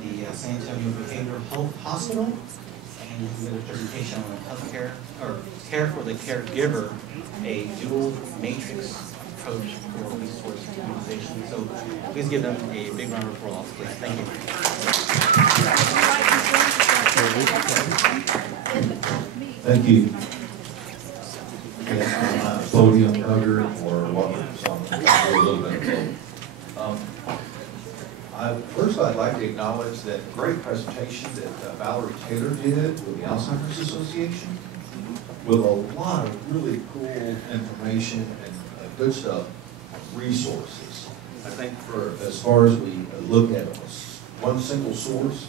the San Antonio Behavioral Health Hospital, and he's got a presentation on healthcare, or care for the caregiver, a dual matrix approach for resource utilization. So please give them a big round of applause, please. Thank you. Thank you. Yes, podium hugger or whatever, so I'm going to do a little bit of both. First, I'd like to acknowledge that great presentation that Valerie Taylor did with the Alzheimer's Association, with a lot of really cool information and good stuff, resources. I think for as far as we look at one single source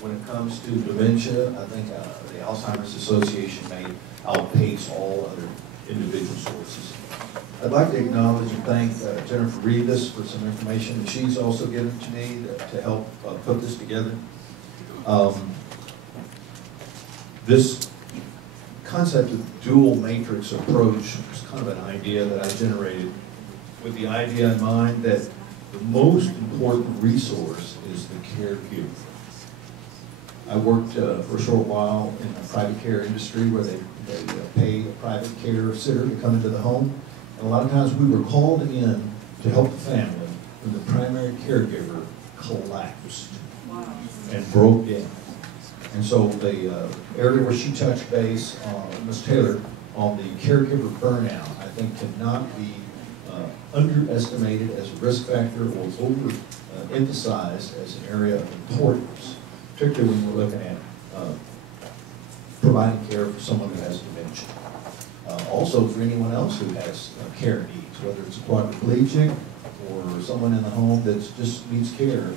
when it comes to dementia, I think the Alzheimer's Association may outpace all other individual sources. I'd like to acknowledge and thank Jennifer Rivas for some information that she's also given to me to help put this together. This concept of dual matrix approach was kind of an idea that I generated with the idea in mind that the most important resource is the caregiver. I worked for a short while in the private care industry where they pay a private care sitter to come into the home. And a lot of times we were called in to help the family when the primary caregiver collapsed and broke down. And so the area where she touched base, Ms. Taylor, on the caregiver burnout, I think cannot be underestimated as a risk factor or overemphasized as an area of importance, particularly when we're looking at providing care for someone who has dementia. Also for anyone else who has care needs, whether it's a quadriplegic or someone in the home that just needs care, and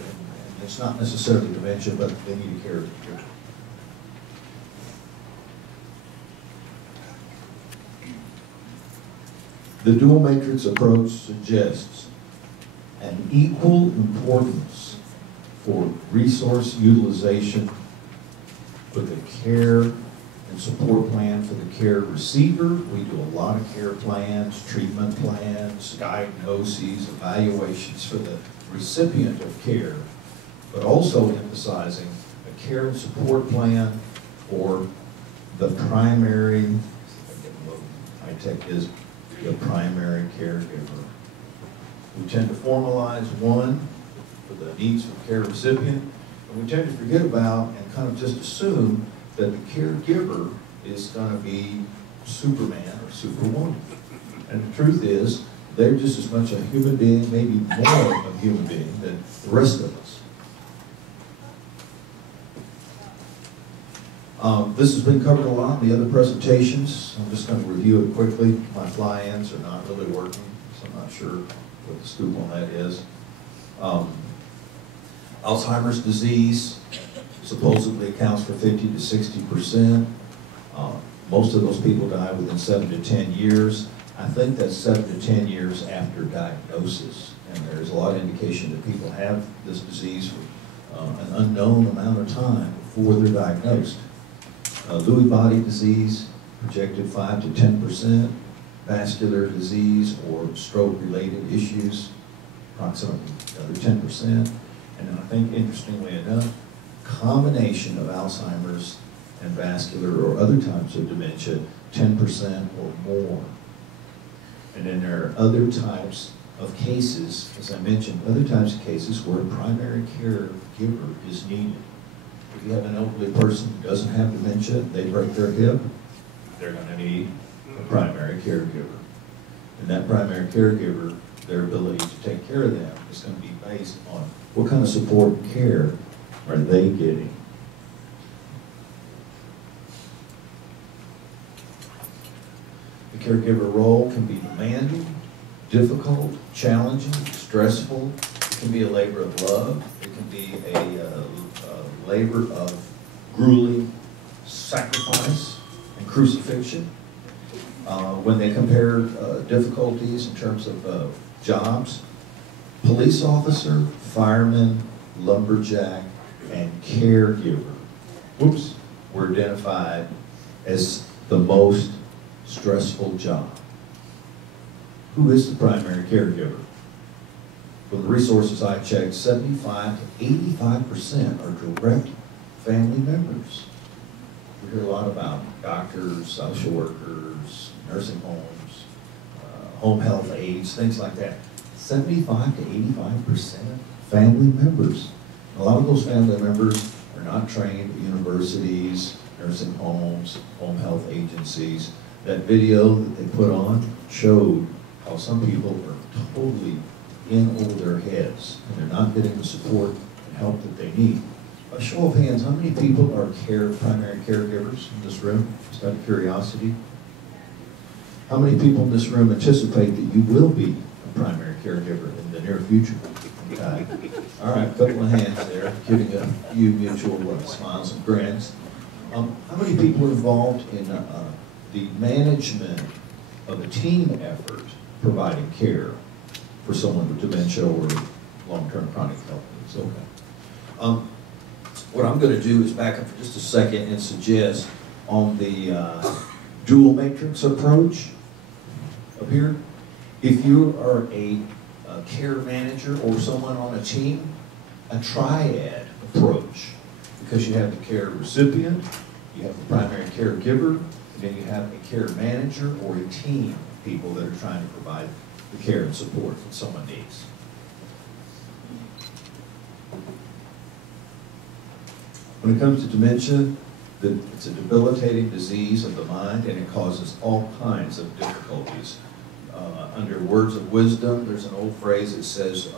it's not necessarily dementia, but they need a caregiver. The dual matrix approach suggests an equal importance for resource utilization for the care and support plan for the care receiver. We do a lot of care plans, treatment plans, diagnoses, evaluations for the recipient of care, but also emphasizing a care and support plan for the primary, high-tech is the primary caregiver. We tend to formalize one for the needs of the care recipient, and we tend to forget about and kind of just assume that the caregiver is going to be Superman or Superwoman. And the truth is, they're just as much a human being, maybe more of a human being than the rest of us. This has been covered a lot in the other presentations. I'm just going to review it quickly. My fly-ins are not really working, so I'm not sure what the scoop on that is. Alzheimer's disease supposedly accounts for 50 to 60%. Most of those people die within 7 to 10 years. I think that's 7 to 10 years after diagnosis. And there's a lot of indication that people have this disease for an unknown amount of time before they're diagnosed. Lewy body disease, projected 5 to 10%. Vascular disease or stroke-related issues, approximately another 10%. And I think, interestingly enough, combination of Alzheimer's and vascular or other types of dementia, 10% or more. And then there are other types of cases, as I mentioned, other types of cases where a primary caregiver is needed. If you have an elderly person who doesn't have dementia, they break their hip, they're going to need a primary caregiver. And that primary caregiver, their ability to take care of them is going to be based on what kind of support and care are they getting. The caregiver role can be demanding, difficult, challenging, stressful. It can be a labor of love. It can be a labor of grueling sacrifice and crucifixion. When they compare difficulties in terms of jobs, police officer, fireman, lumberjack, and caregiver, were identified as the most stressful job. Who is the primary caregiver? From the resources I checked, 75 to 85% are direct family members. We hear a lot about doctors, social workers, nursing homes, home health aides, things like that. 75 to 85% family members. A lot of those family members are not trained at universities, nursing homes, home health agencies. That video that they put on showed how some people are totally in over their heads and they're not getting the support and help that they need. A show of hands, how many people are primary caregivers in this room? Just out of curiosity. How many people in this room anticipate that you will be a primary caregiver in the near future? Okay. All right, couple of hands there, giving a few mutual smiles and grins. How many people are involved in the management of a team effort providing care for someone with dementia or long-term chronic health needs? Okay. What I'm going to do is back up for just a second and suggest on the dual matrix approach up here, if you are a care manager or someone on a team, a triad approach, because you have the care recipient, you have the primary caregiver, and then you have a care manager or a team of people that are trying to provide the care and support that someone needs. When it comes to dementia, it's a debilitating disease of the mind and it causes all kinds of difficulties. Under words of wisdom, there's an old phrase that says,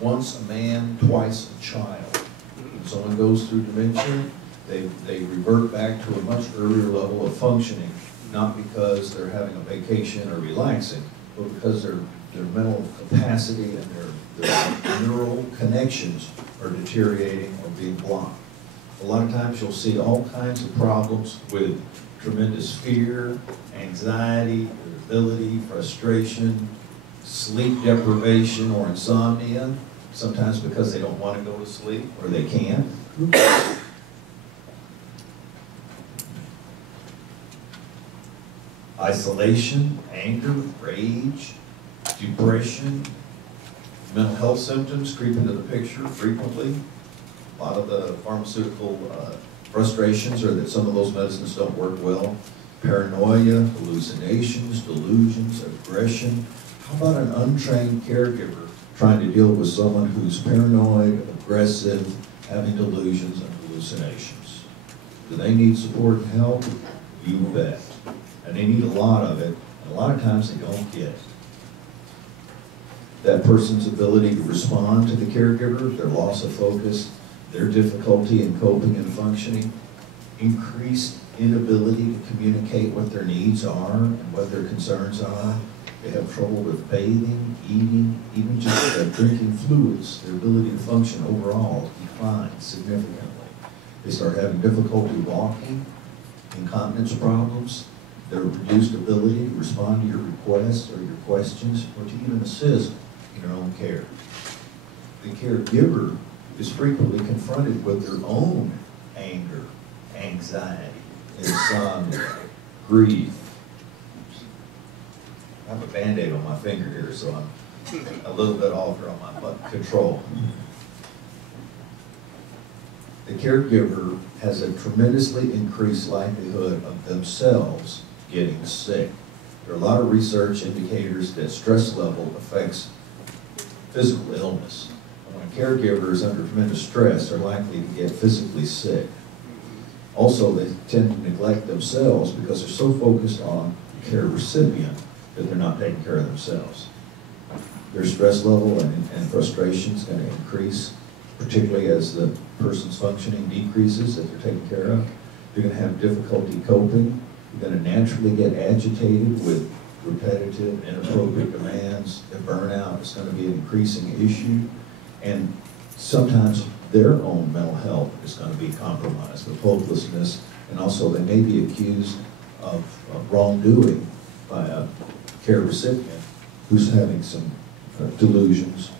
once a man, twice a child. When someone goes through dementia, they revert back to a much earlier level of functioning, not because they're having a vacation or relaxing, but because their mental capacity and their neural connections are deteriorating or being blocked. A lot of times you'll see all kinds of problems with tremendous fear, anxiety, irritability, frustration, sleep deprivation or insomnia, sometimes because they don't want to go to sleep or they can't. Isolation, anger, rage, depression, mental health symptoms creep into the picture frequently. A lot of the pharmaceutical frustrations are that some of those medicines don't work well. Paranoia, hallucinations, delusions, aggression. How about an untrained caregiver trying to deal with someone who's paranoid, aggressive, having delusions and hallucinations? Do they need support and help? You bet. And they need a lot of it, and a lot of times they don't get it. That person's ability to respond to the caregiver, their loss of focus, their difficulty in coping and functioning, increased inability to communicate what their needs are and what their concerns are. They have trouble with bathing, eating, even just drinking fluids. Their ability to function overall declines significantly. They start having difficulty walking, incontinence problems, their reduced ability to respond to your requests or your questions, or to even assist in their own care. The caregiver is frequently confronted with their own anger, anxiety, insomnia, grief. I have a Band-Aid on my finger here, so I'm a little bit off here on my control. The caregiver has a tremendously increased likelihood of themselves getting sick. There are a lot of research indicators that stress level affects physical illness. And when a caregiver is under tremendous stress, they're likely to get physically sick. Also, they tend to neglect themselves because they're so focused on the care recipient that they're not taking care of themselves. Their stress level and frustration is going to increase, particularly as the person's functioning decreases that they're taking care of. They're going to have difficulty coping. You're going to naturally get agitated with repetitive, inappropriate demands. Their burnout is going to be an increasing issue. And sometimes their own mental health is going to be compromised with hopelessness. And also they may be accused of wrongdoing by a care recipient who's having some delusions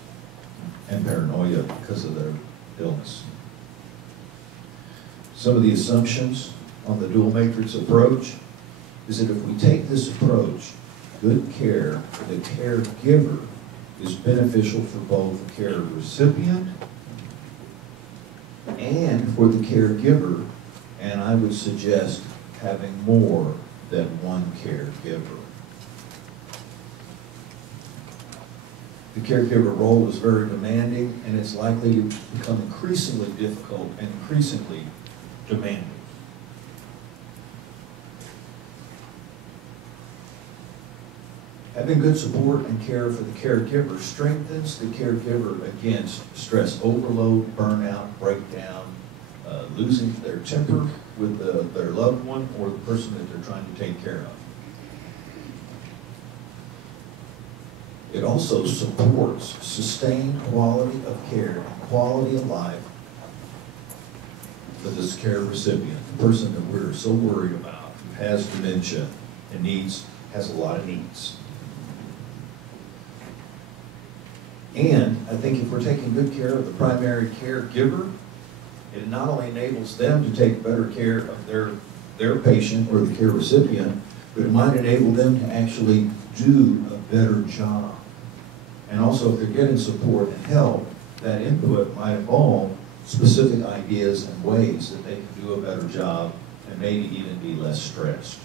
and paranoia because of their illness. Some of the assumptions on the dual matrix approach is that if we take this approach, good care for the caregiver is beneficial for both the care recipient and for the caregiver, and I would suggest having more than one caregiver. The caregiver role is very demanding, and it's likely to become increasingly difficult and increasingly demanding. Having good support and care for the caregiver strengthens the caregiver against stress overload, burnout, breakdown, losing their temper with their loved one or the person that they're trying to take care of. It also supports sustained quality of care and quality of life for this care recipient, the person that we're so worried about, who has dementia and has a lot of needs. And I think if we're taking good care of the primary caregiver, it not only enables them to take better care of their patient or the care recipient, but it might enable them to actually do a better job. And also, if they're getting support and help, that input might involve specific ideas and ways that they can do a better job and maybe even be less stressed.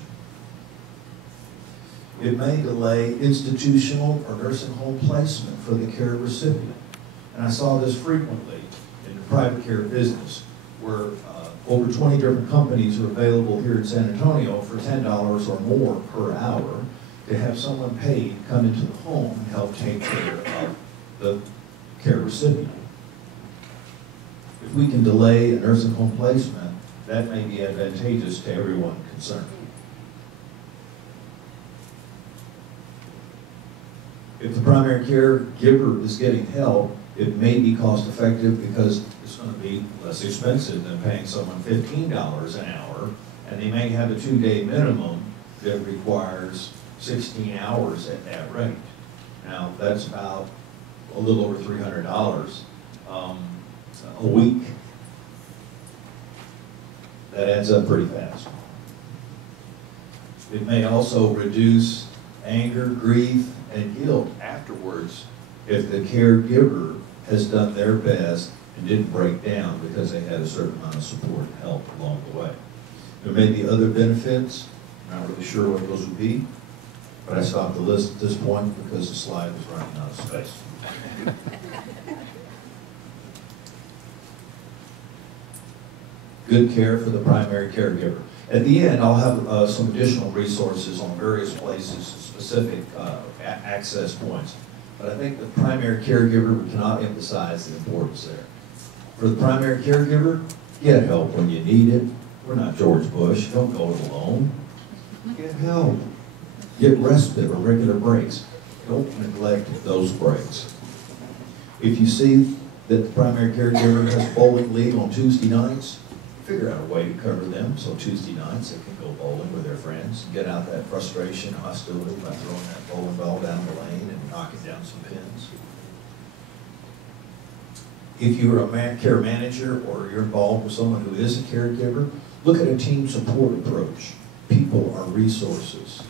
It may delay institutional or nursing home placement for the care recipient. And I saw this frequently in the private care business, where over 20 different companies are available here in San Antonio for $10 or more per hour to have someone paid come into the home and help take care of the care recipient. If we can delay a nursing home placement, that may be advantageous to everyone concerned. If the primary caregiver is getting help, it may be cost effective because it's going to be less expensive than paying someone $15 an hour, and they may have a 2-day minimum that requires 16 hours at that rate. Now, that's about a little over $300 a week. That adds up pretty fast. It may also reduce anger, grief, and guilt afterwards if the caregiver has done their best and didn't break down because they had a certain amount of support and help along the way. There may be other benefits. I'm not really sure what those would be, but I stopped the list at this point because the slide was running out of space. Good care for the primary caregiver. At the end, I'll have some additional resources on various places, specific access points. But I think the primary caregiver, we cannot emphasize the importance there. For the primary caregiver, get help when you need it. We're not George Bush. Don't go it alone. Get help. Get respite or regular breaks. Don't neglect those breaks. If you see that the primary caregiver has bowling league on Tuesday nights, figure out a way to cover them so Tuesday nights they can go bowling with their friends and get out that frustration and hostility by throwing that bowling ball down the lane and knocking down some pins. If you're a care manager or you're involved with someone who is a caregiver, look at a team support approach. People are resources.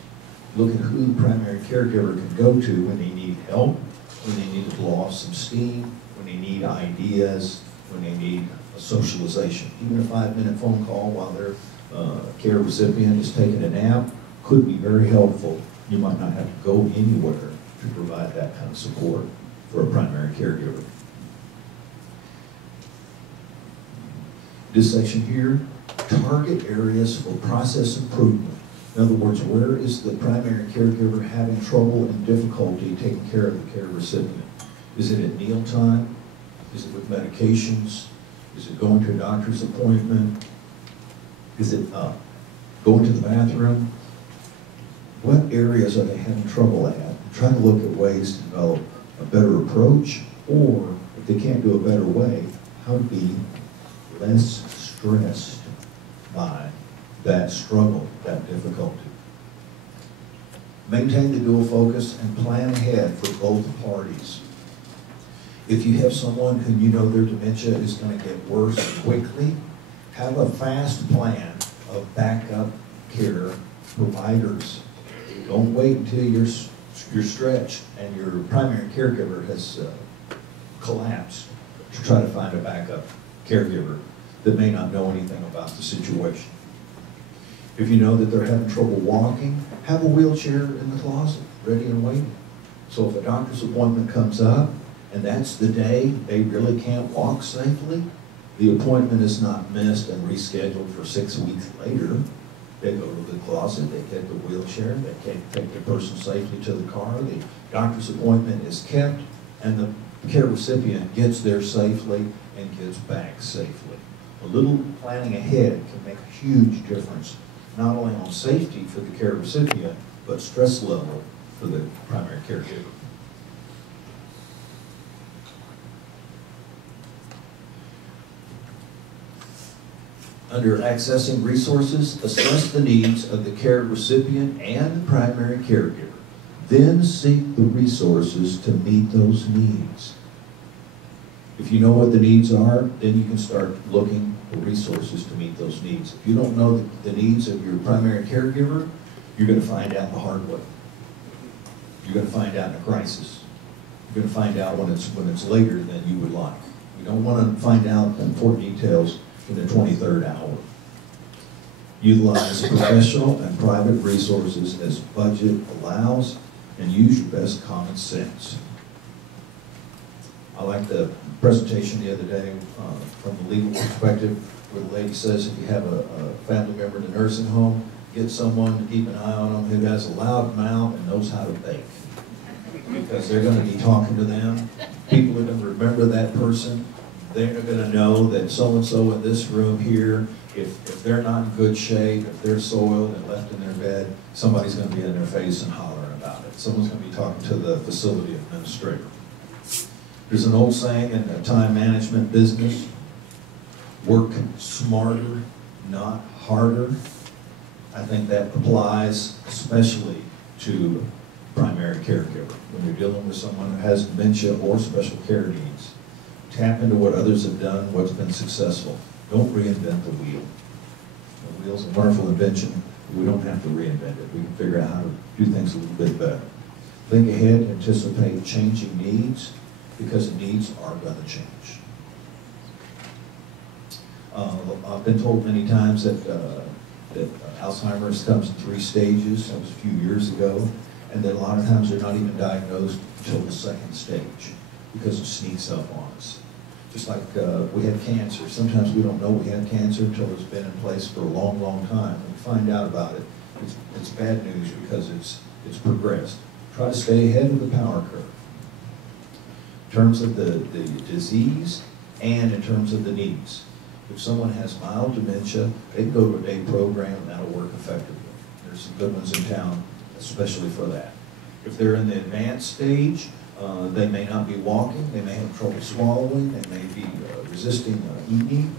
Look at who the primary caregiver can go to when they need help, when they need to blow off some steam, when they need ideas, when they need a socialization. Even a 5-minute phone call while their care recipient is taking a nap could be very helpful. You might not have to go anywhere to provide that kind of support for a primary caregiver. This section here, target areas for process improvement. In other words, where is the primary caregiver having trouble and difficulty taking care of the care recipient? Is it at mealtime? Is it with medications? Is it going to a doctor's appointment? Is it going to the bathroom? What areas are they having trouble at? Try to look at ways to develop a better approach, or if they can't do a better way, how to be less stressed by that struggle, that difficulty. Maintain the dual focus and plan ahead for both parties. If you have someone who you know their dementia is going to get worse quickly, have a fast plan of backup care providers. Don't wait until you're you're stretched and your primary caregiver has collapsed, to try to find a backup caregiver that may not know anything about the situation. If you know that they're having trouble walking, have a wheelchair in the closet, ready and waiting. So if a doctor's appointment comes up and that's the day they really can't walk safely, the appointment is not missed and rescheduled for 6 weeks later. They go to the closet, they get the wheelchair, they take the person safely to the car, the doctor's appointment is kept, and the care recipient gets there safely and gets back safely. A little planning ahead can make a huge difference, not only on safety for the care recipient, but stress level for the primary caregiver. Under accessing resources, assess the needs of the care recipient and the primary caregiver. Then seek the resources to meet those needs. If you know what the needs are, then you can start looking for resources to meet those needs. If you don't know the needs of your primary caregiver, you're going to find out the hard way. You're going to find out in a crisis. You're going to find out when it's later than you would like. You don't want to find out important details in the 23rd hour. Utilize professional and private resources as budget allows, and use your best common sense. I like the presentation the other day from the legal perspective, where the lady says if you have a family member in a nursing home, get someone to keep an eye on them who has a loud mouth and knows how to bake. Because they're going to be talking to them. People are going to remember that person. They're going to know that so-and-so in this room here, if they're not in good shape, if they're soiled and left in their bed, somebody's going to be in their face and hollering about it. Someone's going to be talking to the facility administrator. There's an old saying in the time management business, work smarter, not harder. I think that applies especially to primary caregiver. When you're dealing with someone who has dementia or special care needs, tap into what others have done, what's been successful. Don't reinvent the wheel. The wheel's a wonderful invention. We don't have to reinvent it. We can figure out how to do things a little bit better. Think ahead, anticipate changing needs, because the needs are going to change. I've been told many times that Alzheimer's comes in 3 stages. That was a few years ago. And that a lot of times they're not even diagnosed until the 2nd stage because it sneaks up on us. Just like we had cancer. Sometimes we don't know we had cancer until it's been in place for a long, long time. When we find out about it, it's bad news because it's progressed. Try to stay ahead of the power curve. In terms of the disease and in terms of the needs. If someone has mild dementia, they can go to a day program and that'll work effectively. There's some good ones in town, especially for that. If they're in the advanced stage, they may not be walking, they may have trouble swallowing, they may be resisting eating,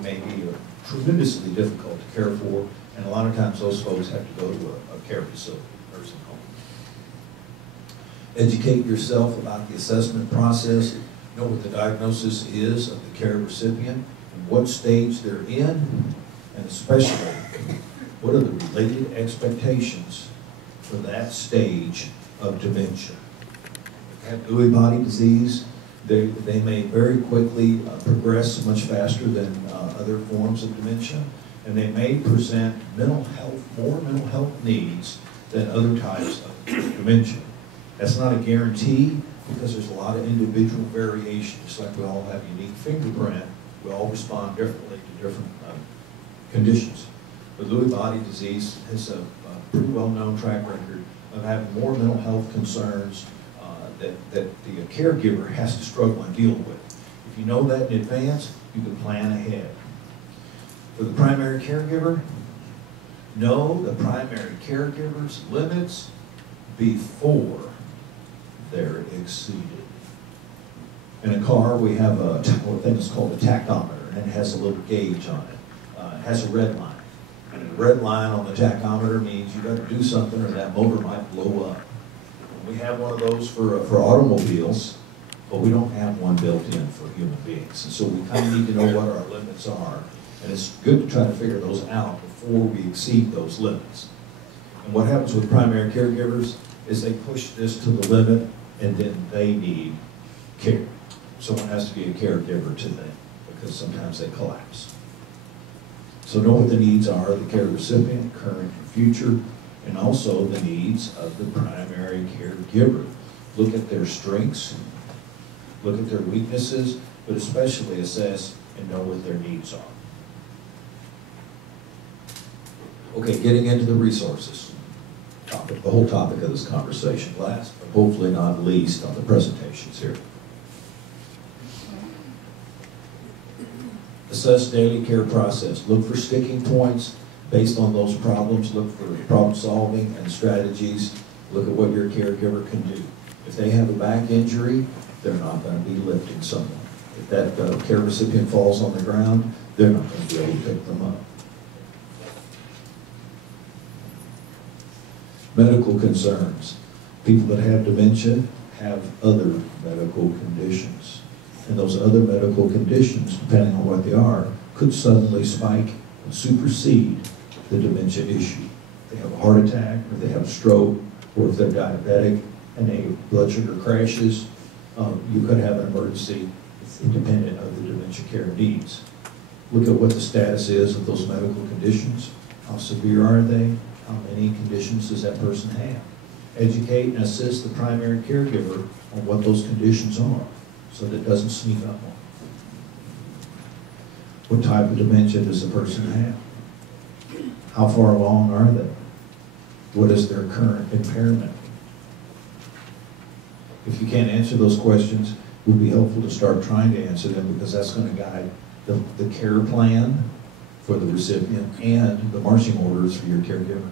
they may be tremendously difficult to care for, and a lot of times those folks have to go to a care facility, nursing home. Educate yourself about the assessment process, know what the diagnosis is of the care recipient, and what stage they're in, and especially what are the related expectations for that stage of dementia. Have Lewy body disease, they may very quickly progress much faster than other forms of dementia, and they may present more mental health needs than other types of dementia. That's not a guarantee because there's a lot of individual variation. Just like we all have unique fingerprint, we all respond differently to different conditions. But Lewy body disease has a pretty well-known track record of having more mental health concerns that the caregiver has to struggle and deal with. If you know that in advance, you can plan ahead. For the primary caregiver, know the primary caregiver's limits before they're exceeded. In a car, we have a thing that's called a tachometer, and it has a little gauge on it. It has a red line. And a red line on the tachometer means you've got to do something or that motor might blow up. We have one of those for automobiles, but we don't have one built in for human beings. And so we kind of need to know what our limits are. And it's good to try to figure those out before we exceed those limits. And what happens with primary caregivers, is they push this to the limit, and then they need care. Someone has to be a caregiver to them, because sometimes they collapse. So know what the needs are of the care recipient, current and future, and also the needs of the primary caregiver. Look at their strengths, look at their weaknesses, but especially assess and know what their needs are. Okay, getting into the resources topic, the whole topic of this conversation. Last, but hopefully not least, on the presentations here. Assess daily care process. Look for sticking points based on those problems. Look for problem solving and strategies. Look at what your caregiver can do. If they have a back injury, they're not going to be lifting someone. If that care recipient falls on the ground, they're not going to be able to pick them up. Medical concerns. People that have dementia have other medical conditions. And those other medical conditions, depending on what they are, could suddenly spike and supersede the dementia issue. They have a heart attack, or they have a stroke, or if they're diabetic and their blood sugar crashes, you could have an emergency. It's independent of the dementia care needs. Look at what the status is of those medical conditions. How severe are they? How many conditions does that person have? Educate and assist the primary caregiver on what those conditions are, so that it doesn't sneak up on them. What type of dementia does the person have? How far along are they? What is their current impairment? If you can't answer those questions, it would be helpful to start trying to answer them, because that's going to guide the care plan for the recipient and the marching orders for your caregiver.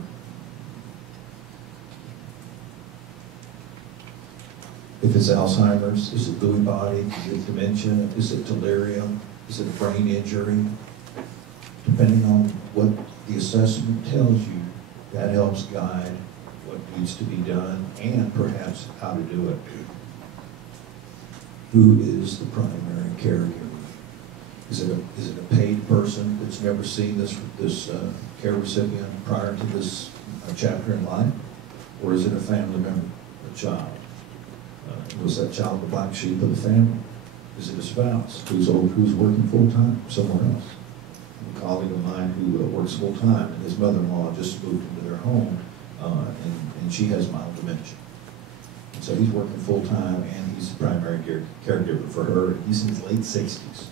If it's Alzheimer's, is it Lewy body? Is it dementia? Is it delirium? Is it a brain injury? Depending on what the assessment tells you, that helps guide what needs to be done and perhaps how to do it. Who is the primary caregiver? Is it a paid person that's never seen this care recipient prior to this chapter in life? Or is it a family member, a child? Was that child the black sheep of the family? Is it a spouse who's working full-time somewhere else? A colleague of mine who works full-time, and his mother-in-law just moved into their home, and she has mild dementia. And so he's working full-time, and he's the primary caregiver for her. He's in his late 60s.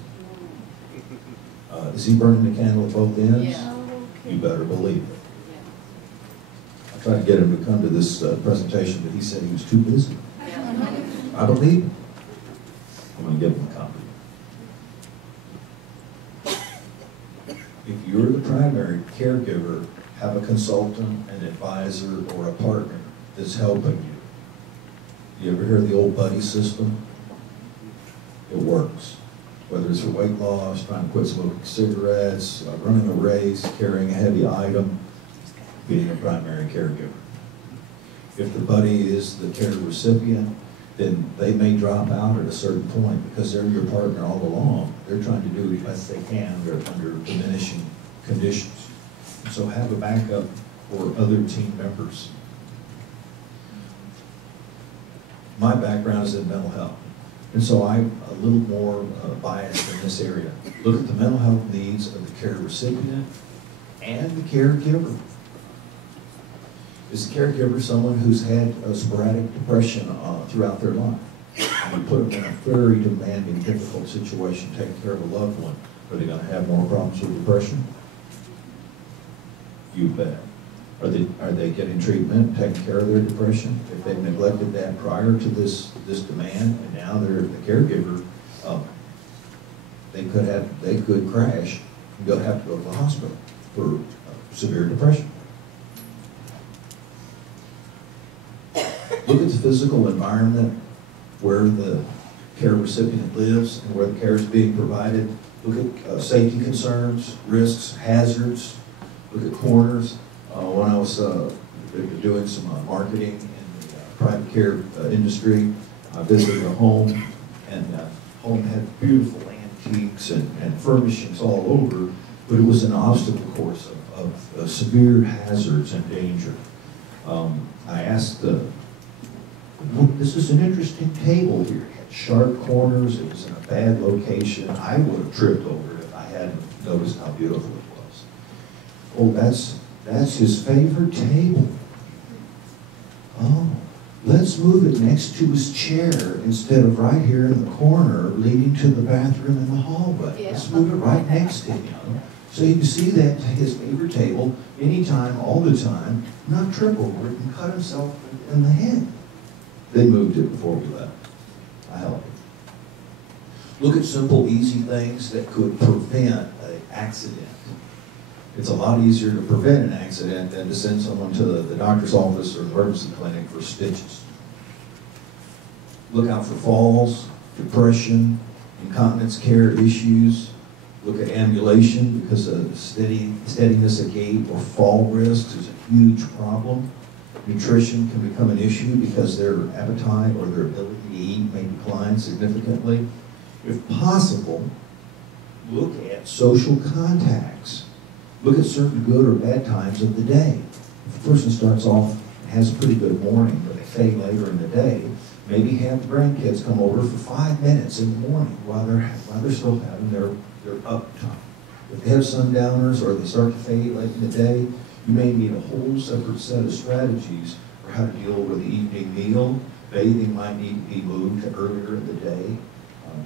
Is he burning the candle at both ends? Yeah. You better believe it. I tried to get him to come to this presentation, but he said he was too busy. I believe him. I'm going to give him a copy. If you're the primary caregiver, have a consultant, an advisor, or a partner that's helping you. You ever hear of the old buddy system? It works. Whether it's for weight loss, trying to quit smoking cigarettes, running a race, carrying a heavy item, being a primary caregiver. If the buddy is the care recipient, then they may drop out at a certain point because they're your partner all along. They're trying to do the best they can. They're under diminishing conditions. So have a backup or other team members. My background is in mental health, and so I'm a little more biased in this area. Look at the mental health needs of the care recipient and the caregiver. Is the caregiver someone who's had a sporadic depression throughout their life? And we put them in a very demanding, difficult situation, taking care of a loved one. Are they going to have more problems with depression? You bet. Are they getting treatment, taking care of their depression? If they've neglected that prior to this demand, and now they're the caregiver, they could crash and have to go to the hospital for severe depression. Look at the physical environment where the care recipient lives and where the care is being provided. Look at safety concerns, risks, hazards. Look at corners. When I was doing some marketing in the private care industry, I visited a home, and the home had beautiful antiques and furnishings all over, but it was an obstacle course of severe hazards and danger. I asked the This is an interesting table here. It had sharp corners, it was in a bad location. I would have tripped over it if I hadn't noticed how beautiful it was. Oh, that's his favorite table. Oh, let's move it next to his chair instead of right here in the corner leading to the bathroom in the hallway. Yeah. Let's move it right next to him. So you can see that his favorite table, anytime, all the time, not trip over it and cut himself in the head. They moved it before we left. I helped him. Look at simple, easy things that could prevent an accident. It's a lot easier to prevent an accident than to send someone to the doctor's office or the emergency clinic for stitches. Look out for falls, depression, incontinence care issues. Look at ambulation, because of steadiness of gait or fall risk is a huge problem. Nutrition can become an issue because their appetite or their ability to eat may decline significantly. If possible, look at social contacts. Look at certain good or bad times of the day. If a person starts off and has a pretty good morning, but they fade later in the day, maybe have the grandkids come over for 5 minutes in the morning while they're still having their up time. If they have sundowners or they start to fade late in the day, you may need a whole separate set of strategies for how to deal with the evening meal. Bathing might need to be moved to earlier in the day.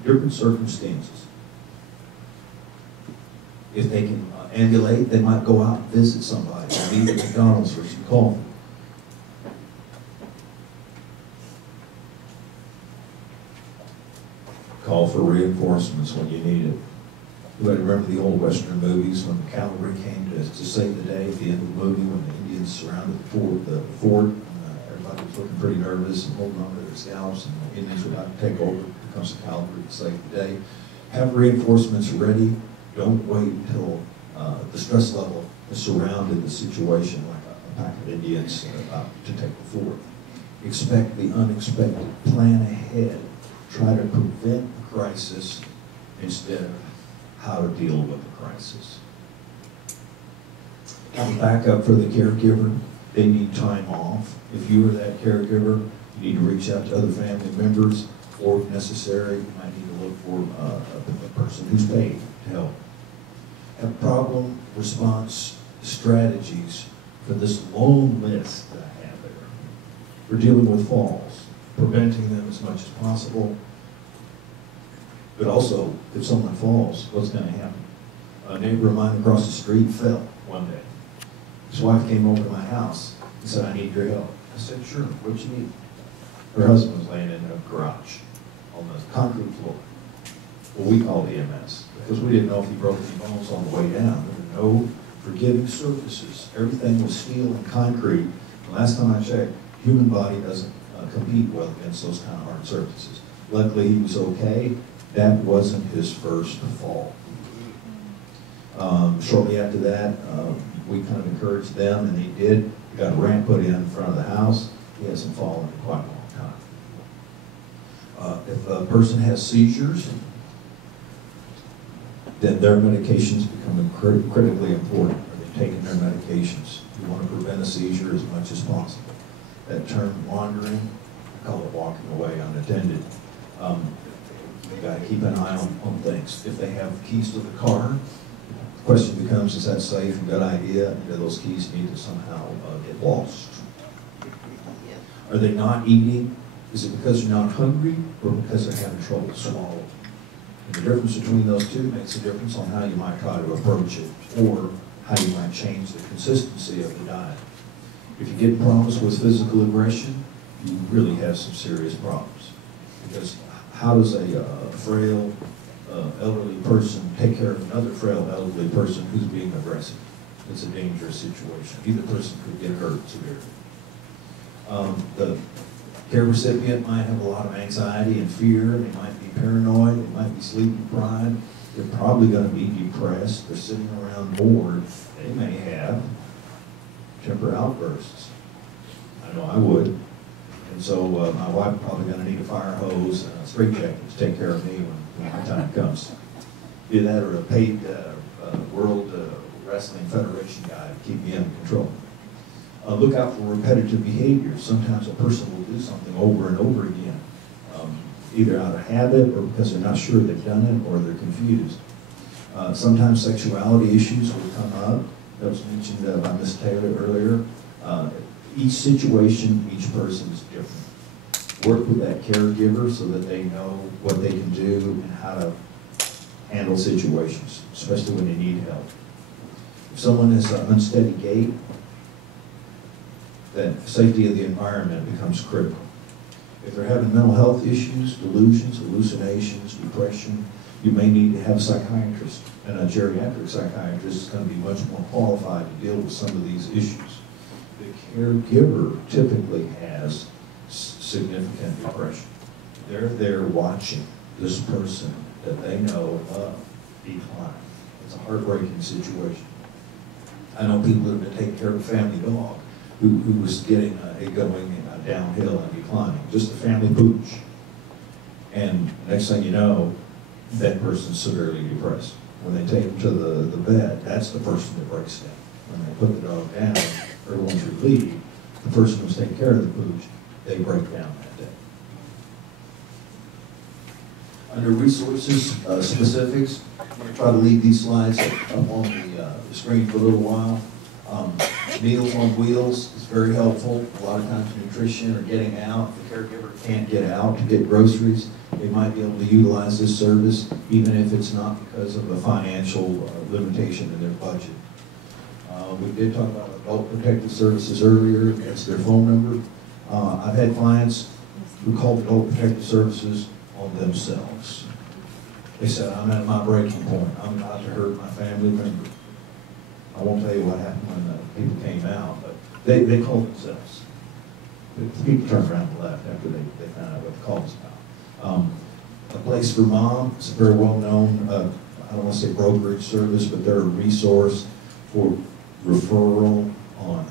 Different circumstances. If they can ambulate, they might go out and visit somebody, or meet at McDonald's for some coffee. Call for reinforcements when you need it. Anybody remember the old Western movies when the cavalry came to save the day at the end of the movie when the Indians surrounded the fort? Everybody was looking pretty nervous and holding on to their scalps, and the Indians were about to take over. Here comes the cavalry to save the day. Have reinforcements ready. Don't wait until the stress level is surrounded the situation like a pack of Indians about to take the fort. Expect the unexpected. Plan ahead. Try to prevent the crisis instead of how to deal with the crisis. Have a backup for the caregiver. They need time off. If you are that caregiver, you need to reach out to other family members, or if necessary, you might need to look for a person who's paid to help. Have problem response strategies for this long list that I have there. We're dealing with falls, preventing them as much as possible. But also, if someone falls, what's going to happen? A neighbor of mine across the street fell one day. His wife came over to my house and said, "I need your help." I said, "Sure, what you need?" Her husband was laying in a garage on the concrete floor. Well, we called EMS because we didn't know if he broke any bones on the way down. There were no forgiving surfaces. Everything was steel and concrete. The last time I checked, human body doesn't compete well against those kind of hard surfaces. Luckily, he was okay. That wasn't his first fall. Shortly after that, we kind of encouraged them, and they did. We got a ramp put in front of the house. He hasn't fallen in quite a long time. If a person has seizures, then their medications become critically important. Are they taking their medications? You want to prevent a seizure as much as possible. That term wandering, I call it walking away unattended. You've got to keep an eye on things. If they have keys to the car, the question becomes, is that safe and good idea? Do those keys need to somehow get lost? Are they not eating? Is it because they're not hungry or because they're having trouble swallowing? And the difference between those two makes a difference on how you might try to approach it or how you might change the consistency of the diet. If you get problems with physical aggression, you really have some serious problems. Because how does a frail elderly person take care of another frail elderly person who's being aggressive? It's a dangerous situation. Either person could get hurt severely. The care recipient might have a lot of anxiety and fear. They might be paranoid. They might be sleep deprived. They're probably going to be depressed. They're sitting around bored. They may have temper outbursts. I know I would. And so my wife probably going to need a fire hose and a straitjacket to take care of me when my time comes. Either that or a paid World Wrestling Federation guy to keep me under control. Look out for repetitive behaviors. Sometimes a person will do something over and over again, either out of habit or because they're not sure they've done it or they're confused. Sometimes sexuality issues will come up. That was mentioned by Ms. Taylor earlier. Each situation, each person is different. Work with that caregiver so that they know what they can do and how to handle situations, especially when they need help. If someone has an unsteady gait, then safety of the environment becomes critical. If they're having mental health issues, delusions, hallucinations, depression, you may need to have a psychiatrist. And a geriatric psychiatrist is going to be much more qualified to deal with some of these issues. The caregiver typically has significant depression. They're there watching this person that they know love decline. It's a heartbreaking situation. I know people that have been taking care of a family dog who was getting it going downhill and declining, just a family pooch. And next thing you know, that person's severely depressed. When they take them to the vet, that's the person that breaks down. When they put the dog down, everyone's relieved. The person who's taking care of the pooch, they break down that day. Under resources, specifics, I'm going to try to leave these slides up on the screen for a little while. Meals on Wheels is very helpful. A lot of times nutrition or getting out, if the caregiver can't get out to get groceries, they might be able to utilize this service, even if it's not because of a financial limitation in their budget. We did talk about adult protective services earlier. That's their phone number. I've had clients who called adult protective services on themselves. They said, I'm at my breaking point. I'm about to hurt my family member. I won't tell you what happened when people came out, but they called themselves. The people turned around and left after they found out what the call was about. A Place for Mom is a very well-known, I don't want to say brokerage service, but they're a resource for referral on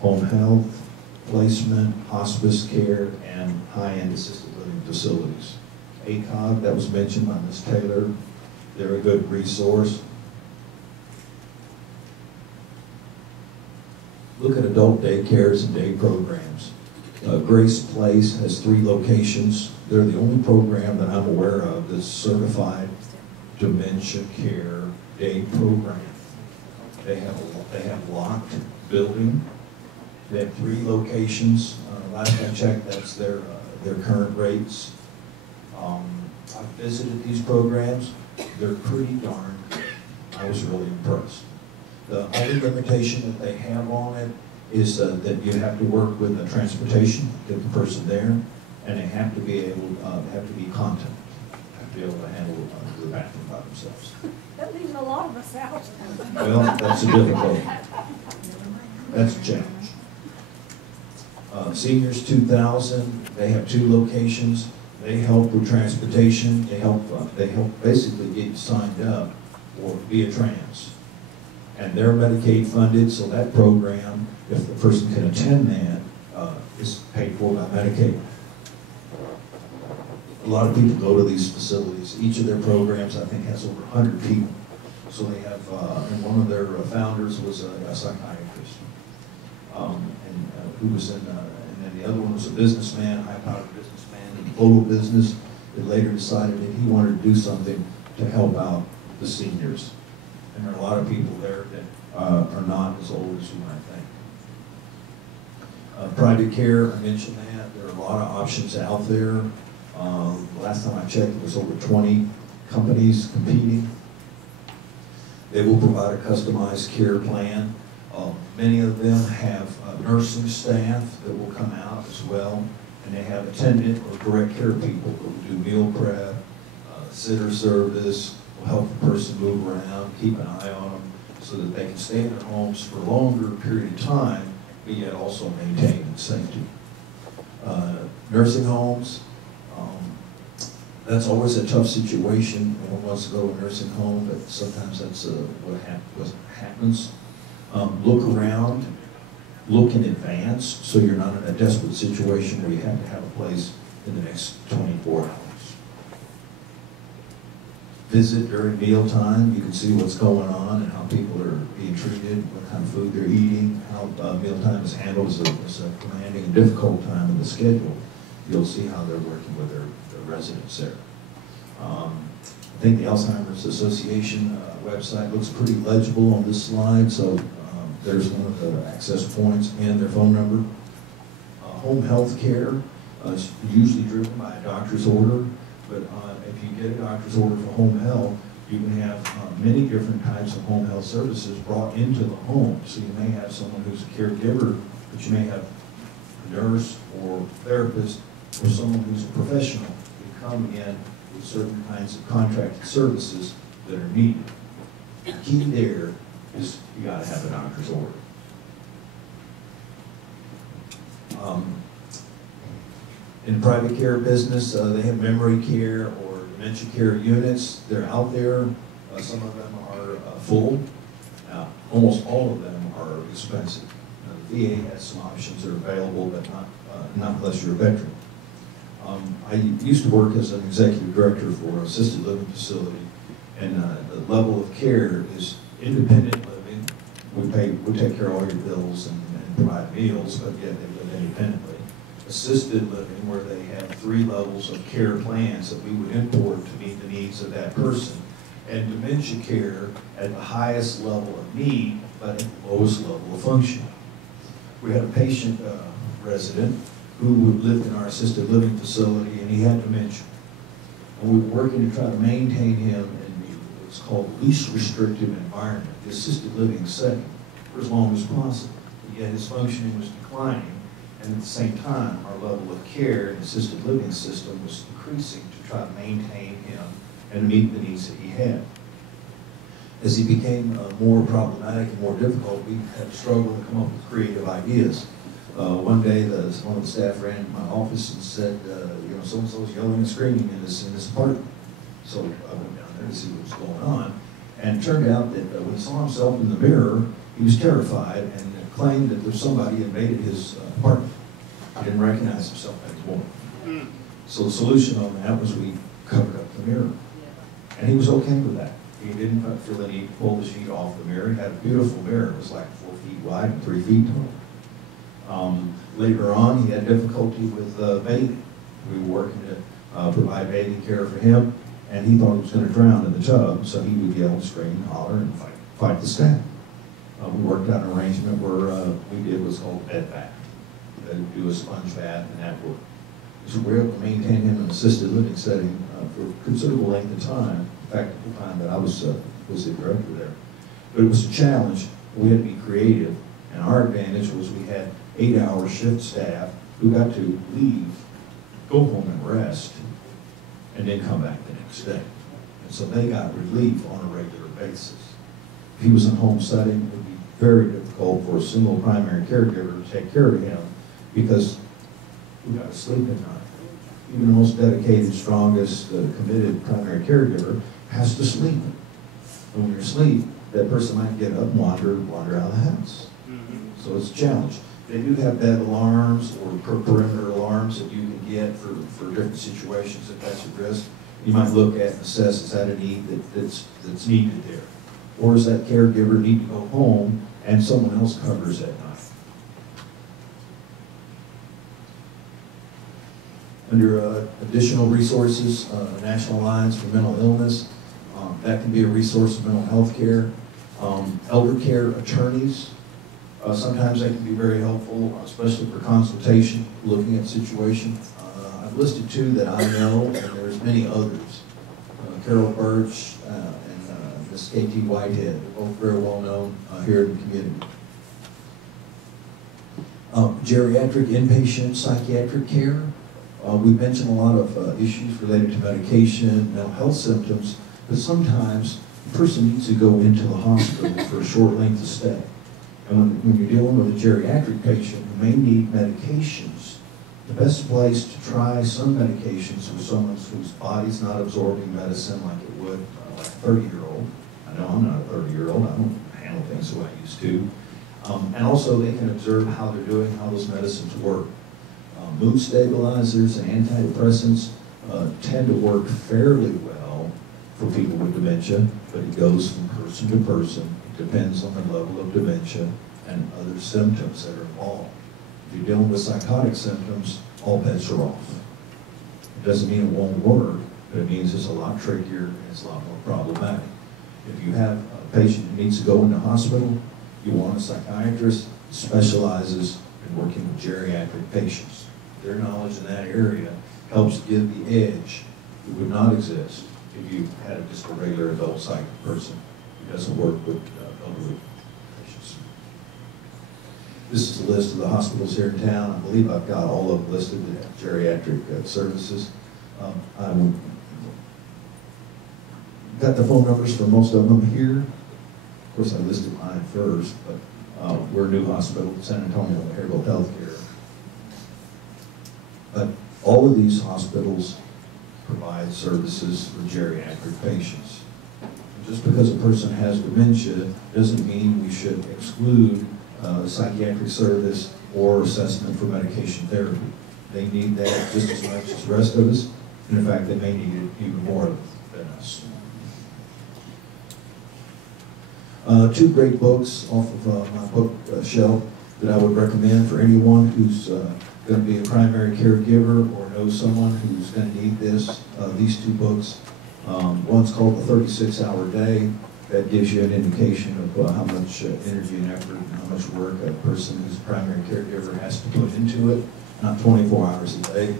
home health, placement, hospice care, and high-end assisted living facilities. ACOG, that was mentioned by Ms. Taylor, they're a good resource. Look at adult daycares and day programs. Grace Place has 3 locations. They're the only program that I'm aware of that's certified dementia care day program. They have locked building. They have 3 locations. Last I checked, that's their current rates. I've visited these programs. They're pretty darn good. I was really impressed. The only limitation that they have on it is that you have to work with the transportation, get the person there, and they have to be able, have to be continent, have to be able to handle the bathroom by themselves. That leaves a lot of us out. Well, that's a difficulty. That's a challenge. Seniors 2000, they have 2 locations. They help with transportation. They help basically get you signed up or be a trans. And they're Medicaid funded, so that program, if the person can attend that, is paid for by Medicaid. A lot of people go to these facilities. Each of their programs, I think, has over 100 people. So they have, and one of their founders was a psychiatrist, who was and then the other one was a businessman, high-powered businessman in the photo business, that later decided that he wanted to do something to help out the seniors. And there are a lot of people there that are not as old as you might think. Private care, I mentioned that. There are a lot of options out there. Last time I checked, there was over 20 companies competing. They will provide a customized care plan. Many of them have nursing staff that will come out as well, and they have attendant or direct care people who will do meal prep, sitter service, will help the person move around, keep an eye on them, so that they can stay in their homes for a longer period of time, but yet also maintain safety. Nursing homes, that's always a tough situation. No one wants to go to a nursing home, but sometimes that's what happens. Look around, look in advance, so you're not in a desperate situation where you have to have a place in the next 24 hours. visit during mealtime. You can see what's going on and how people are being treated, what kind of food they're eating, how mealtime is handled as a commanding and difficult time in the schedule. You'll see how they're working with their residents there. I think the Alzheimer's Association website looks pretty legible on this slide, so there's one of the access points and their phone number. Home health care is usually driven by a doctor's order, but if you get a doctor's order for home health, you can have many different types of home health services brought into the home. So you may have someone who's a caregiver, but you may have a nurse or therapist or someone who's a professional who come in with certain kinds of contracted services that are needed. The key there is you got to have a doctor's order. In the private care business, they have memory care or dementia care units. They're out there. Some of them are full. Almost all of them are expensive. The VA has some options that are available, but not unless you're a veteran. I used to work as an executive director for an assisted living facility, and the level of care is independent living. We take care of all your bills and provide meals, but yet they live independently. Assisted living, where they have 3 levels of care plans that we would import to meet the needs of that person. And dementia care at the highest level of need, but at the lowest level of function. We had a patient resident who lived in our assisted living facility, and he had dementia. And we were working to try to maintain him in what's called least restrictive environment, the assisted living setting, for as long as possible. Yet his functioning was declining, and at the same time, our level of care in the assisted living system was decreasing to try to maintain him and meet the needs that he had. As he became more problematic and more difficult, we had to struggle to come up with creative ideas. One day, one of the staff ran to my office and said, so-and-so's yelling and screaming in this apartment. So I went down there to see what was going on, and it turned out that when he saw himself in the mirror, he was terrified and claimed that there's somebody invaded his apartment. He didn't recognize himself anymore. So the solution on that was we covered up the mirror. And he was okay with that. He didn't feel the need to pull the sheet off the mirror. He had a beautiful mirror. It was like 4 feet wide and 3 feet tall. Later on, he had difficulty with bathing. We were working to provide bathing care for him, and he thought he was going to drown in the tub, so he would yell, scream, holler, and fight the staff. We worked out an arrangement where we did what's called bed bath. They'd do a sponge bath, and that worked. So we were able to maintain him in an assisted living setting for a considerable length of time. In fact, the time that I was the director there. But it was a challenge. We had to be creative, and our advantage was we had 8-hour shift staff who got to leave, go home and rest, and then come back the next day. And so they got relief on a regular basis. If he was in a home setting, it would be very difficult for a single primary caregiver to take care of him because we got to sleep at night. Even the most dedicated, strongest, committed primary caregiver has to sleep. And when you're asleep, that person might get up and wander out of the house. So it's a challenge. They do have bed alarms or perimeter alarms that you can get for different situations if that's at risk. You might look at and assess, is that a need that's needed there? Or does that caregiver need to go home and someone else covers at night? Under additional resources, National Alliance for Mental Illness, that can be a resource of mental health care. Elder care attorneys, sometimes they can be very helpful, especially for consultation, looking at situation. I've listed 2 that I know, and there's many others. Carol Birch and Miss K.T. Whitehead, they're both very well known here in the community. Geriatric inpatient psychiatric care. We've mentioned a lot of issues related to medication, mental health symptoms, but sometimes the person needs to go into the hospital for a short length of stay. And when you're dealing with a geriatric patient who may need medications, the best place to try some medications with someone whose body's not absorbing medicine like it would like a 30-year-old. I know I'm not a 30-year-old. I don't handle things the way I used to. And also they can observe how they're doing, how those medicines work. Mood stabilizers and antidepressants tend to work fairly well for people with dementia, but it goes from person to person. It depends on the level of dementia and other symptoms that are involved. If you're dealing with psychotic symptoms, all bets are off. It doesn't mean it won't work, but it means it's a lot trickier and it's a lot more problematic. If you have a patient who needs to go into hospital, you want a psychiatrist who specializes in working with geriatric patients. Their knowledge in that area helps give the edge that would not exist if you had just a regular adult psych person who doesn't work with elderly patients. This is a list of the hospitals here in town. I believe I've got all of them listed that have geriatric services. I've got the phone numbers for most of them here. Of course, I listed mine first, but we're a new hospital, San Antonio Behavioral Healthcare. But all of these hospitals provide services for geriatric patients. Just because a person has dementia doesn't mean we should exclude psychiatric service or assessment for medication therapy. They need that just as much as the rest of us, and in fact, they may need it even more than us. Two great books off of my book shelf that I would recommend for anyone who's going to be a primary caregiver or knows someone who's going to need this. These two books. One's called The 36-Hour Day. That gives you an indication of how much energy and effort and how much work a person who's a primary caregiver has to put into it. Not 24 hours a day,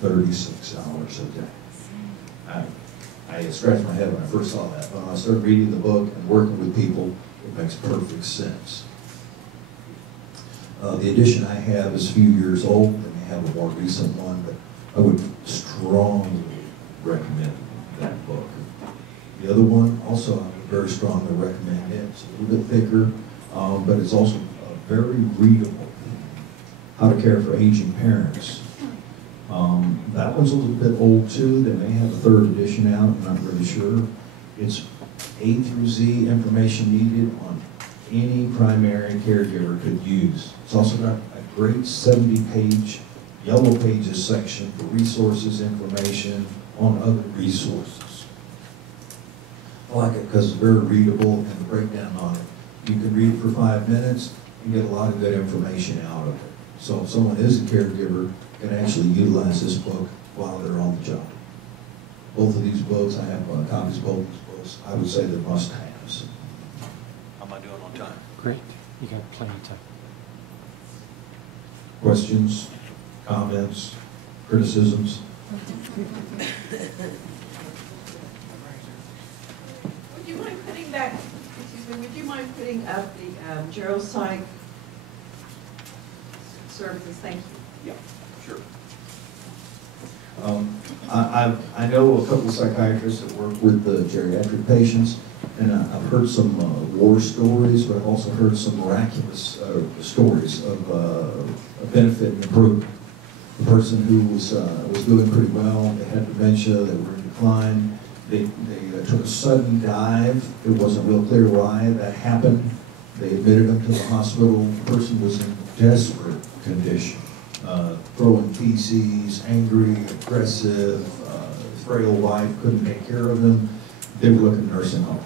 36 hours a day. I scratched my head when I first saw that. When I started reading the book and working with people, it makes perfect sense. The edition I have is a few years old. They may have a more recent one, but I would strongly recommend that book. The other one, also, I would very strongly recommend it. It's a little bit thicker, but it's also very readable. How to Care for Aging Parents. That one's a little bit old too. They may have a third edition out, I'm not really sure. It's A through Z information needed on any primary caregiver could use. It's also got a great 70-page yellow pages section for resources, information on other resources. I like it because it's very readable and the breakdown on it. You can read it for 5 minutes and get a lot of good information out of it. So if someone is a caregiver, can actually utilize this book while they're on the job. Both of these books, I have copies of both of these books. I would say they're must-haves. How am I doing on time? Great. You got plenty of time. Questions, comments, criticisms? Would you mind putting that, excuse me, would you mind putting up the geri-psych services? Thank you. Yeah, sure. I know a couple of psychiatrists that work with the geriatric patients, and I've heard some war stories, but I've also heard some miraculous stories of benefit and improvement. The person who was doing pretty well, they had dementia, they were in decline, they took a sudden dive. It wasn't real clear why that happened. They admitted them to the hospital. The person was in desperate condition. Throwing feces, angry, aggressive, frail wife couldn't take care of him. They were looking at nursing home.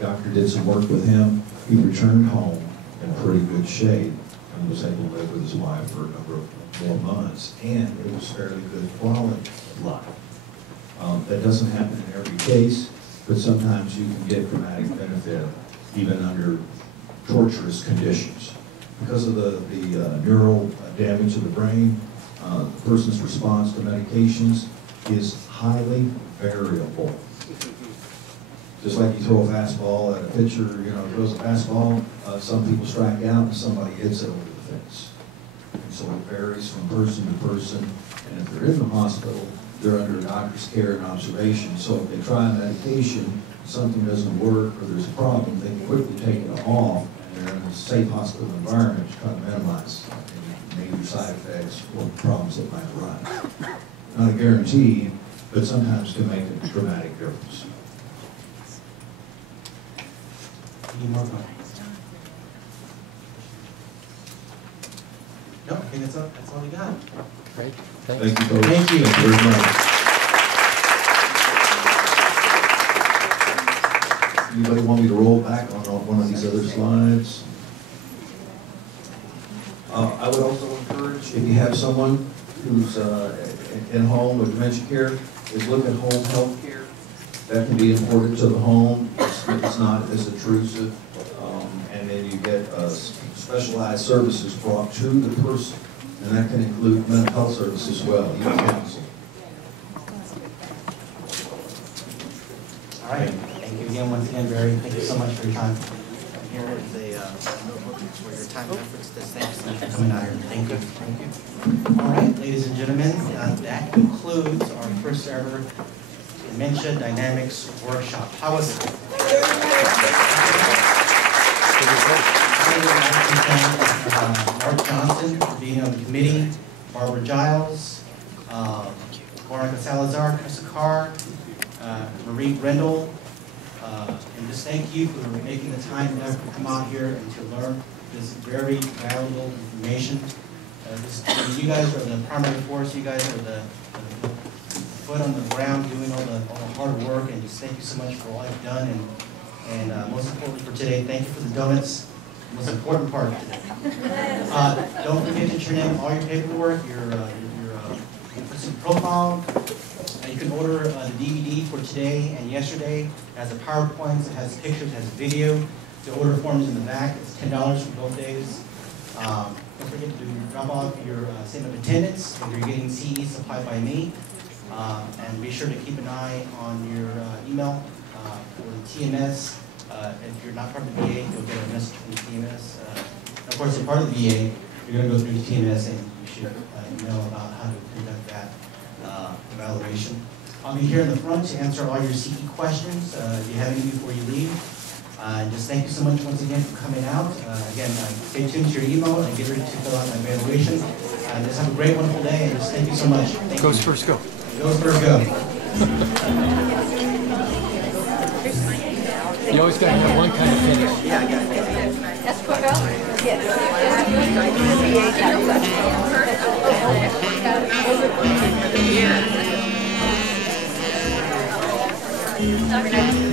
Doctor did some work with him. He returned home in pretty good shape and was able to live with his wife for a number of more months. And it was fairly good quality of life. That doesn't happen in every case, but sometimes you can get dramatic benefit even under torturous conditions. Because of the neural damage of the brain, the person's response to medications is highly variable. Just like you throw a fastball at a pitcher, throws a fastball, some people strike out and somebody hits it over the fence. And so it varies from person to person, and if they're in the hospital, they're under doctor's care and observation. So if they try a medication, something doesn't work or there's a problem, they can quickly take it off. They're in a safe hospital environment to try to minimize any major side effects or problems that might arise. Not a guarantee, but sometimes can make a dramatic difference. Any more questions? No, I think that's all we got. Great. Thank you, folks. Thank you. Thank you very much. Anybody want me to roll back on one of these other slides? I would also encourage, if you have someone who's in home with dementia care, is look at home health care. That can be important to the home. It's not as intrusive. And then you get specialized services brought to the person. And that can include mental health services as well, even counseling. All right, thank you again, once again, Barry. Thank you so much for your time. Here is a notebook for your time and efforts. Thanks so much for coming out here. Thank you. Thank you. All right, ladies and gentlemen, that concludes our first ever Dementia Dynamics Workshop. How was it? I would like to thank Mark Johnson for being on the committee, Barbara Giles, Veronica Salazar, Chris Carr, Marie Brendel, and just thank you for making the time and effort to come out here and to learn this very valuable information. You guys are the primary force. You guys are the foot on the ground doing all the hard work, and just thank you so much for all you've done. And most importantly for today, thank you for the donuts. Most important part of today. Don't forget to turn in all your paperwork, your profile. You can order the DVD for today and yesterday. It has a PowerPoint, it has pictures, it has video. The order form is in the back. It's $10 for both days. Don't forget to drop off your statement of attendance if you're getting CE supplied by me. And be sure to keep an eye on your email for the TMS. If you're not part of the VA, you'll get a message from the TMS. Of course, if you're part of the VA, you're going to go through the TMS and you should know about how to conduct that evaluation. I'll be here in the front to answer all your CE questions if you have any before you leave. Just thank you so much once again for coming out. Again, stay tuned to your email and get ready to fill out my evaluation. Just have a great, wonderful day, and just thank you so much. Thank Goes you. first, go. Goes first, go. You always got to have one kind of finish. That's what Yes.